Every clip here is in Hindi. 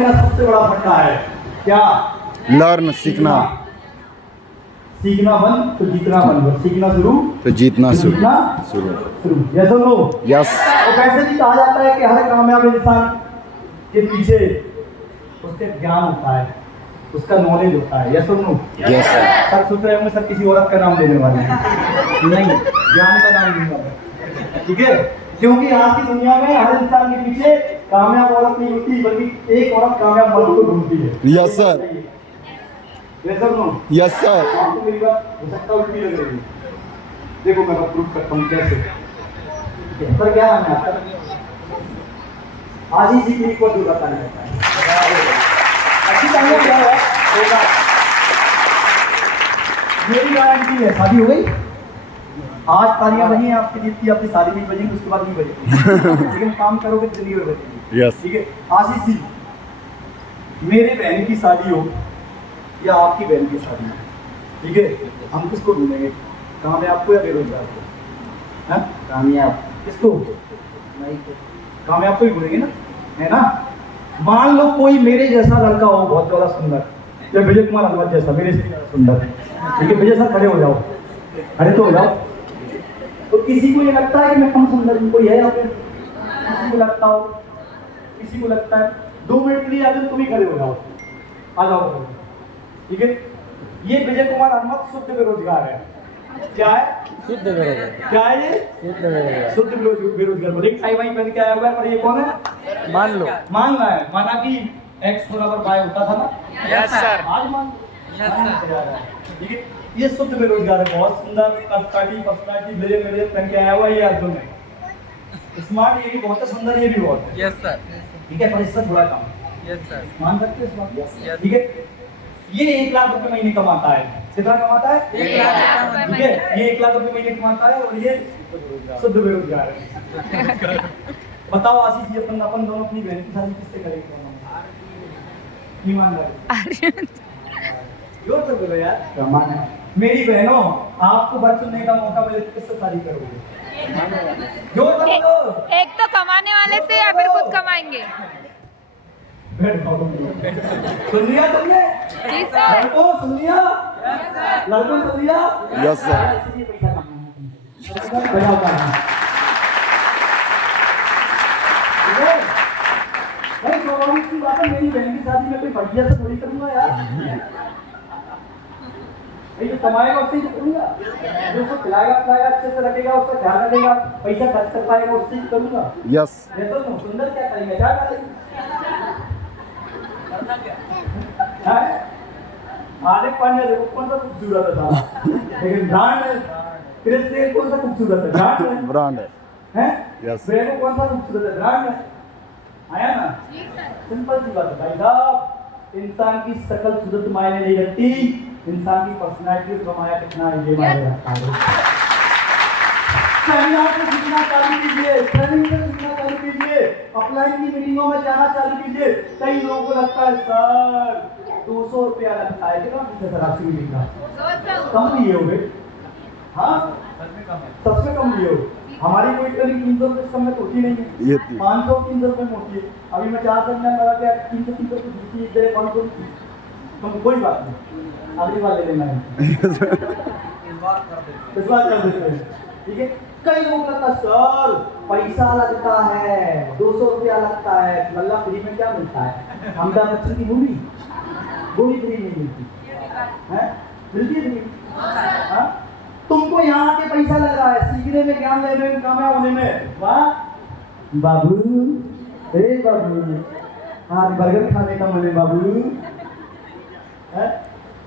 कमाने का सबसे बड़ा फंडा है क्या? लर्न, सीखना। सीखना बंद तो जीतना बंद, सीखना शुरू तो जीतना शुरू। शुरू। यस और नो? यस। तो वैसे भी कहा जाता है कि हर कामयाब इंसान के पीछे उसके ज्ञान होता है, उसका नॉलेज होता है। यस और नो? Yes sir. सर सोच रहे होंगे सर किसी औरत का नाम लेने वाले हैं। नहीं, ज्ञान का नाम लेने वाले, ठीक है? क्योंकि आज की दुनिया में हर इंसान के पीछे कामयाब औरत नहीं होती, बल्कि एक औरत कामयाब मर्द को ढूंढती है। Yes sir. यस और नो? Yes sir. आपको मेरी बात हो सकता है उल्टी लग रही है, देखो मैं प्रूफ करता हूँ कैसे। पर क्या नाम है आपका? आशीष जी की को जो बताना है। अच्छी तालियां क्या है? मेरी गारंटी है। शादी हो गई? आज तालियां बनी हैं आपके लिए, आपकी शादी नहीं बजेगी, उसके बाद नहीं बजेगी, लेकिन काम करोगे तो जिंदगी में बजेगी। यस। ठीक है आशीष जी, मेरे बहन की शादी हो या आपकी बहन की शादी हो, ठीक है, हम किसको ढूंढेंगे? कामयाब को या बेरोजगार को? हाँ? कामयाब। किसको? कामयाब को ही ढूंढेंगे ना, है ना? मान लो कोई मेरे जैसा लड़का हो, बहुत ज़्यादा सुंदर, या विजय कुमार अग्रवाल जैसा मेरे से सुंदर, ठीक है? विजय सर खड़े हो जाओ, खड़े तो हो जाओ। तो किसी को ये लगता है कि मैं कम सुंदर हूँ? कोई है या फिर किसी को लगता हो? किसी को लगता है? 2 मिनट के लिए आगे तुम ही खड़े हो जाओ, आ जाओ, ठीक है? ये विजय कुमार अहमद शुद्ध बेरोजगार है। क्या है? शुद्ध बेरोजगार। क्या है ये? शुद्ध बेरोजगार। बोले टाई वाई पहन के आया हुआ है, पर ये कौन है? मान लो, मान रहा है, माना कि x बराबर y होता था ना? Yes sir. आज मान लो। Yes sir. ठीक है, ये शुद्ध बेरोजगार है, बहुत सुंदर पर्सनालिटी मेरे पहन के आया हुआ है। ये अर्जुन है, स्मार्ट ये भी बहुत है, सुंदर ये भी बहुत है। Yes sir. ठीक है, पर इससे थोड़ा कम। Yes sir. मान सकते हैं इस बात? ठीक है, ये 1 लाख रुपए महीने कमाता है। कितना कमाता है? 1 लाख। ठीक है, ये 1 लाख रुपए महीने कमाता है और ये शुद्ध बेरोजगार है। बताओ आशीष जी, अपन दोनों अपनी बहन की शादी किससे करेंगे? जोर से बोलो यार। कमाना है। मेरी बहनों, आपको बच चुनने का मौका मिले तो किससे शादी करोगे? जोर से बोलो। एक तो कमाने वाले से या फिर खुद कमाएंगे? सुन लिया तुमने? जी सर। लड़कों सुन लिया? लड़कों सुन लिया? Yes sir. इसलिए पैसा कमाना है। बजाओ ताली। ठीक है? भाई स्वाभाविक सी बात है, मेरी बहन की शादी में कोई बढ़िया से थोड़ी करूंगा यार। जो कमाएगा उससे ही करूंगा, जो उसको खिलाएगा अच्छे से रखेगा, उसका ध्यान रखेगा, पैसा खर्च कर पाएगा, उससे ही करूंगा। यस। तो सुंदर क्या करेंगे? क्या करेंगे? हार्दिक पांड्या देखो कौन सा खूबसूरत था, लेकिन ब्रांड है। क्रिस गेल कौन सा खूबसूरत है? ब्रांड है। ब्रांड है। हैं? यस। ब्रेवो कौन सा खूबसूरत है? ब्रांड है। आया ना? सिंपल सी बात है भाई साहब, इंसान की शक्ल सूरत मायने नहीं रखती, इंसान की पर्सनैलिटी कमाया कितना है ये मायने रखता है। सेमिनार से सीखना चालू कीजिए, ट्रेनिंग से सीखना चालू कीजिए, अपलाइन की मीटिंगों में जाना चालू कीजिए। कई लोगों को लगता है सर 200 रुपया लगता है, कितना पीछे सर आपकी मीटिंग का? कम लिए हो गए? हाँ सबसे कम लिए हो। हमारी कोई ट्रेनिंग 300 रुपये से कम में होती नहीं है, 500-300 रुपये में होती है। अभी मैं 4 सेमिनार लगा के 300 रुपये 500 तो कोई बात नहीं, अगली बार ले लेना है। इस बार कर देते हैं, ठीक है? कई लोग लगता सर पैसा लगता है, 200 रुपया लगता है, मतलब फ्री में क्या मिलता है? अमिताभ बच्चन की मूवी वो भी फ्री नहीं मिलती है, मिलती है फ्री? हाँ? तुमको यहाँ के पैसा लग रहा है, सीखने में, ज्ञान लेने में, कामयाब होने में। वाह बाबू, ए बाबू, हाँ बर्गर खाने का मन है बाबू,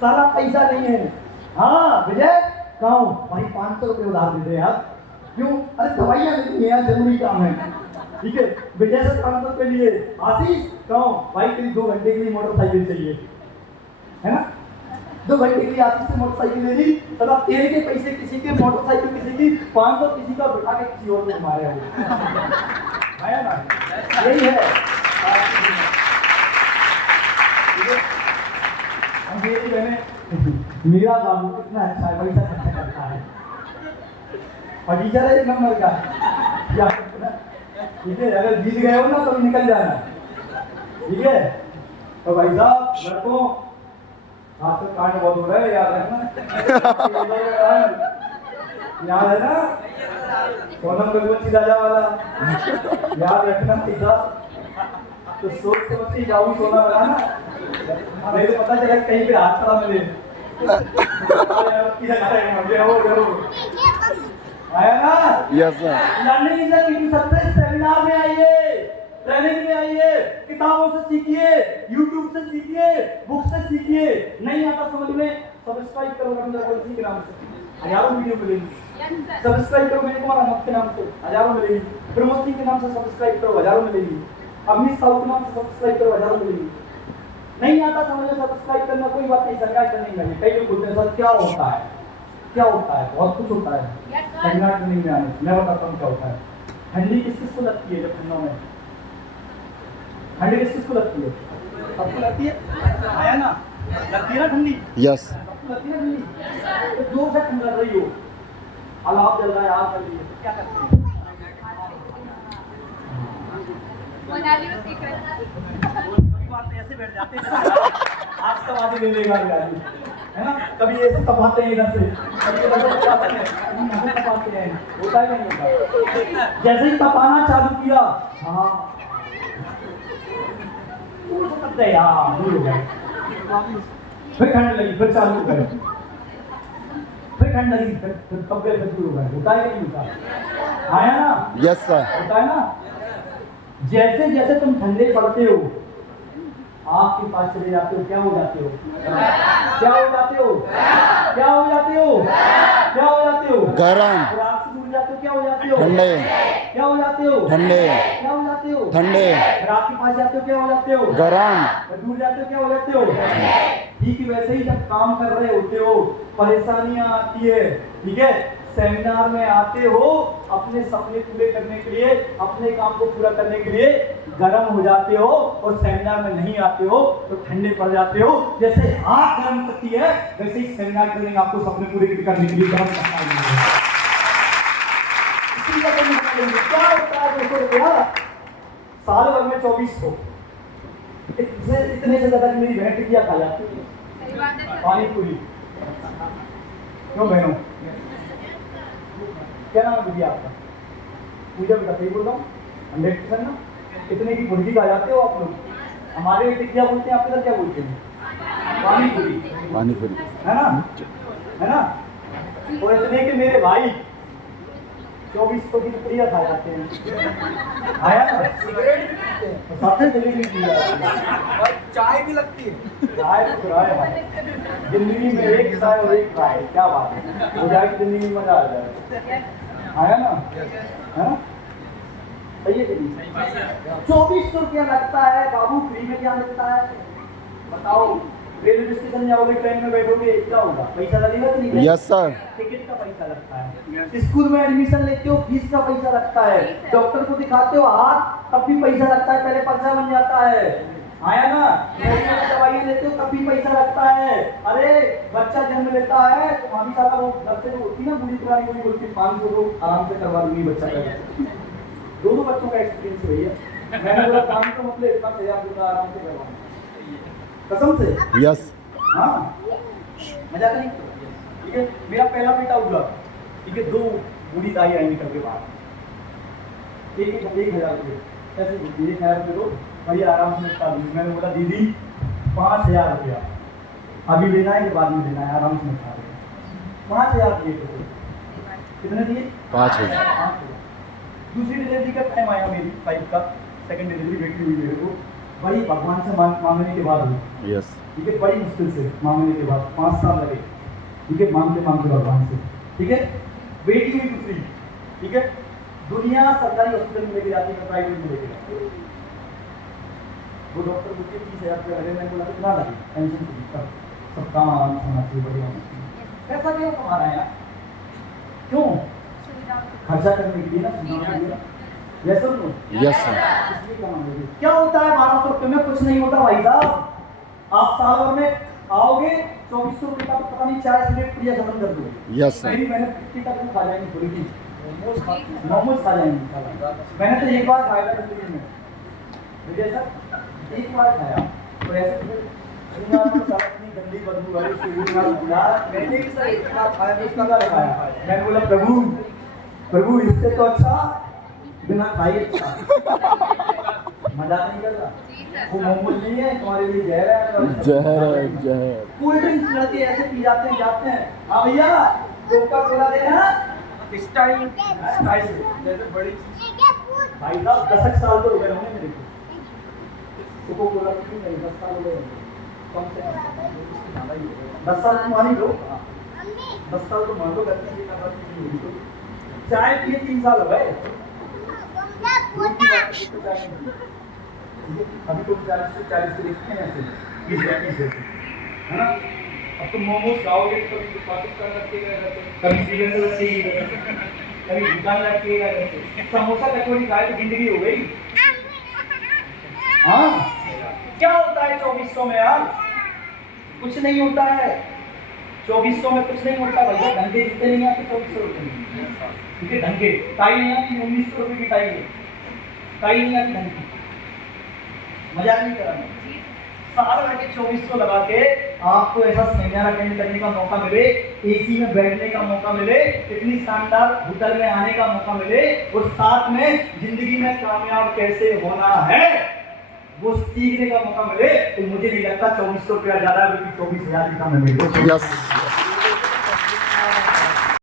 सारा पैसा नहीं है। हाँ विजय कहो भाई 500 रुपये उधार दे दे यार। क्यों? अरे दवाइयाँ लेनी है यार, जरूरी काम है। ठीक है, विजय से 500 रुपये लिए। आशीष कहो भाई तेरी 2 घंटे के लिए मोटरसाइकिल चाहिए, है ना? 2 घंटे के लिए आशीष से मोटरसाइकिल ले ली, तब आप तेल के पैसे किसी के, मोटरसाइकिल किसी की, 500 किसी का बिठा के किसी और को मारे हो। आया ना? यही है। मेरी बहने मेरा बाबू कितना अच्छा है, पैसा खर्चा करता है, फटीचर है 1 नंबर का। क्या ठीक है, अगर जीत गए हो ना तो निकल जाना, ठीक है? तो भाई साहब लड़कों आजकल कांड बहुत हो रहा है, याद रखना। याद है ना सोनम रघुवंशी राजा वाला, याद रखना सीधा। तो सोच समझ के जाऊँ सोना वाला ना, नहीं तो पता चला कहीं पे हाथ खड़ा मिले। आया ना? Yes sir. Learning is the key to success. Seminar में आइए, ट्रेनिंग में आइए, किताबों से सीखिए, यूट्यूब से सीखिए, बुक से सीखिए। नहीं आता समझ में, सब्सक्राइब करो रविंद्र रघुवंशी के नाम से, हजारों वीडियो मिलेंगी। सब्सक्राइब करो मेरे कुमार अहमद के नाम से, हजारों मिलेंगी। प्रमोद सिंह के नाम से सब्सक्राइब करो, हजारों मिलेंगी। अवनीश साहू के नाम से सब्सक्राइब करो, हजारों मिलेंगी। नहीं आता समझ में, सब्सक्राइब करना कोई बात नहीं, सरकार ट्रेनिंग में। कई लोग बोलते हैं सर क्या होता है, क्या होता है? बहुत कुछ होता है सरकार ट्रेनिंग में आने से। मैं बताता हूँ क्या होता है। ठंडी किस किस को लगती है जब ठंडों में? ठंडी किस किस को लगती है? सबको लगती है, आया ना? लगती है ना ठंडी? यस। सबको लगती है ना ठंडी? तो जोर से ठंड लग रही हो, अलाव जल रहा है, आग जल रही है, तो क्या करते हैं? ऐसे बैठ जाते हैं, आज सब आगे ले लेगा है ना? कभी ऐसे तपाते हैं इधर से, कभी इधर से तपाते हैं, होता है नहीं होता? जैसे ही तपाना चालू किया, हाँ यार दूर हो गए, फिर ठंड लगी, फिर चालू हो गए, फिर ठंड लगी, फिर कब गए, फिर दूर हो गए। होता है नहीं होता? आया ना? Yes sir. होता है ना? जैसे जैसे तुम ठंडे पड़ते हो, आग के पास चले जाते हो, क्या हो जाते हो? क्या हो जाते हो? क्या हो जाते हो? क्या हो जाते हो? गरम। और आग से दूर जाते हो, क्या हो जाते हो? ठंडे। क्या हो जाते हो? ठंडे। क्या हो जाते हो? ठंडे। और आग के पास जाते हो, क्या हो जाते हो? गरम। और दूर जाते हो, क्या हो जाते हो? ठीक है, वैसे ही जब काम कर रहे होते हो, परेशानियां आती है, ठीक है? सेमिनार में आते हो, अपने सपने पूरे करने के लिए, अपने काम को पूरा करने के लिए गर्म हो जाते हो, और सेमिनार में नहीं आते हो तो ठंडे पड़ जाते हो। जैसे आग गर्म करती है, वैसे ही सेमिनार ट्रेनिंग आपको सपने पूरे करने के लिए गर्म करता है। इसी का क्या होता है देखो भैया, साल भर में 2400 इतने से ज्यादा मेरी बहन टिकिया खा जाती है, पानी पूरी। क्यों बहनों? क्या नाम है भैया आपका? पूजा बेटा, सही बोल रहा हूँ? 100% ना? कितने की मुर्गी खा जाते हो आप लोग? हमारे टिकिया बोलते हैं, आपके क्या बोलते हैं? पानी पूरी। पानी पूरी है ना? है ना? और इतने के मेरे भाई 2400 की टिकिया खा जाते हैं। आया ना? साथ जलेबी पी जाती है और चाय भी लगती है। चाय तो चाय है भाई। जिंदगी में एक चाय और एक चाय, क्या बात है? हो जाएगी जिंदगी में, मजा आ जाएगा। आया ना? है ना? सही है कि नहीं? 2400 रुपया लगता है बाबू, फ्री में क्या मिलता है बताओ? रेलवे स्टेशन जाओगे, ट्रेन में बैठोगे, क्या होगा? पैसा लगेगा कि नहीं? Yes sir. टिकट का पैसा लगता है, स्कूल में एडमिशन लेते हो, फीस का पैसा लगता है, डॉक्टर को दिखाते हो हाथ, तब भी पैसा लगता है, पहले पर्चा बन जाता है। आया ना? दवाइयाँ लेते हो, तब भी पैसा लगता है। अरे बच्चा जन्म लेता है तो मामी साहब वो घर से जो होती ना बुरी पुरानी वही बोलती 500 को आराम से करवा दूंगी बच्चा का। दोनों बच्चों का एक्सपीरियंस वही है। मैंने बोला 500 मतलब इतना तैयार दूंगा, आराम से करवा, कसम से। यस। हाँ मजाक नहीं, ठीक है? मेरा पहला बेटा हुआ, ठीक है? 2 बूढ़ी दाई आई निकल के बाहर, एक 1000 रुपये ऐसे 1000 रुपये दो भैया, आराम से निपटा दूंगी। मैंने बोला दीदी 5000 रुपया अभी लेना है कि बाद में लेना है? आराम से निपटा देंगे। 5000 दिए थे। कितने दिए? 5000। दूसरी डिलीवरी का टाइम आया मेरी पाइप का, सेकंड डिलीवरी बेटी हुई मेरे को, बड़ी भगवान से मांगने के बाद हुई, यस। ठीक है? बड़ी मुश्किल से मांगने के बाद 5 साल लगे, ठीक है? मांगते मांगते भगवान से, ठीक है? बेटी हुई दूसरी, ठीक है? दुनिया सरकारी हॉस्पिटल में लेके जाती है, प्राइवेट में लेके जाती है। वो डॉक्टर बोलते 30,000 रुपये लगे। मैंने बोला कितना लगे? टेंशन फ्री, सब काम आराम से होना चाहिए, बढ़िया होना चाहिए। पैसा क्यों कमा रहा है यार? क्यों? खर्चा करने के लिए ना, सुविधा के लिए। Yes sir. Yes sir. इसलिए क्या मांगोगे? क्या होता है 1200 रुपये में? कुछ नहीं होता भाई साहब। आप साल भर में आओगे, 2400 रुपये का तो पता नहीं चाय स्लेट प्रिया जमन कर दोगे। Yes sir. मेरी मैंने 50 तक खा जाएंगे, थोड़ी सी मोमोज खा जाएंगे। मैंने तो एक बार खाया था जिंदगी में, विजय सर, एक बार खाया, तो गंदी बदबू वाली शुरू में बोला मैंने भी सर इतना खाया तो उसका क्या लगाया मैंने बोला प्रभु प्रभु इससे तो अच्छा बिना खाई अच्छा मजा नहीं कर रहा वो मोमोज नहीं है तुम्हारे लिए जहर है जहर है जहर। कोल्ड ड्रिंक्स मिलती है ऐसे पी जाते हैं जाते हैं हाँ भैया कोका कोला देना स्टाइल स्टाइल जैसे बड़ी भाई साहब 10 साल तो हो गए होंगे मेरे को कोका कोला भी नहीं 10 साल हो गए कम से कम 10 साल तो मान ही लो 10 साल तो मान लो करते हैं चाय पिए 3 साल हो गए अभी तो 40 से देखते हैं ऐसे 20 है ना अब तो मोमोज खाओगे तो कभी पाकिस्तान रखिएगा कभी श्रीलंका रखिएगा कभी भूटान रखिएगा समोसा कचौड़ी खाए तो जिंदगी हो गई हाँ क्या होता है 2400 में यार कुछ नहीं होता है 2400 में कुछ नहीं होता भैया धंधे जितने नहीं आते 2400 रुपये ठीक है धंधे टाई नहीं आती 1900 रुपये की टाई है टाई नहीं आती धंधे मजाक नहीं करा मैं साल भर के 2400 लगा के आपको ऐसा सेमिनार अटेंड करने का मौका मिले एसी में बैठने का मौका मिले इतनी शानदार होटल में आने का मौका मिले और साथ में जिंदगी में कामयाब कैसे होना है वो सीखने का मौका मिले तो मुझे नहीं लगता 2400 रुपया ज्यादा बल्कि 24,000 का मिले। यस।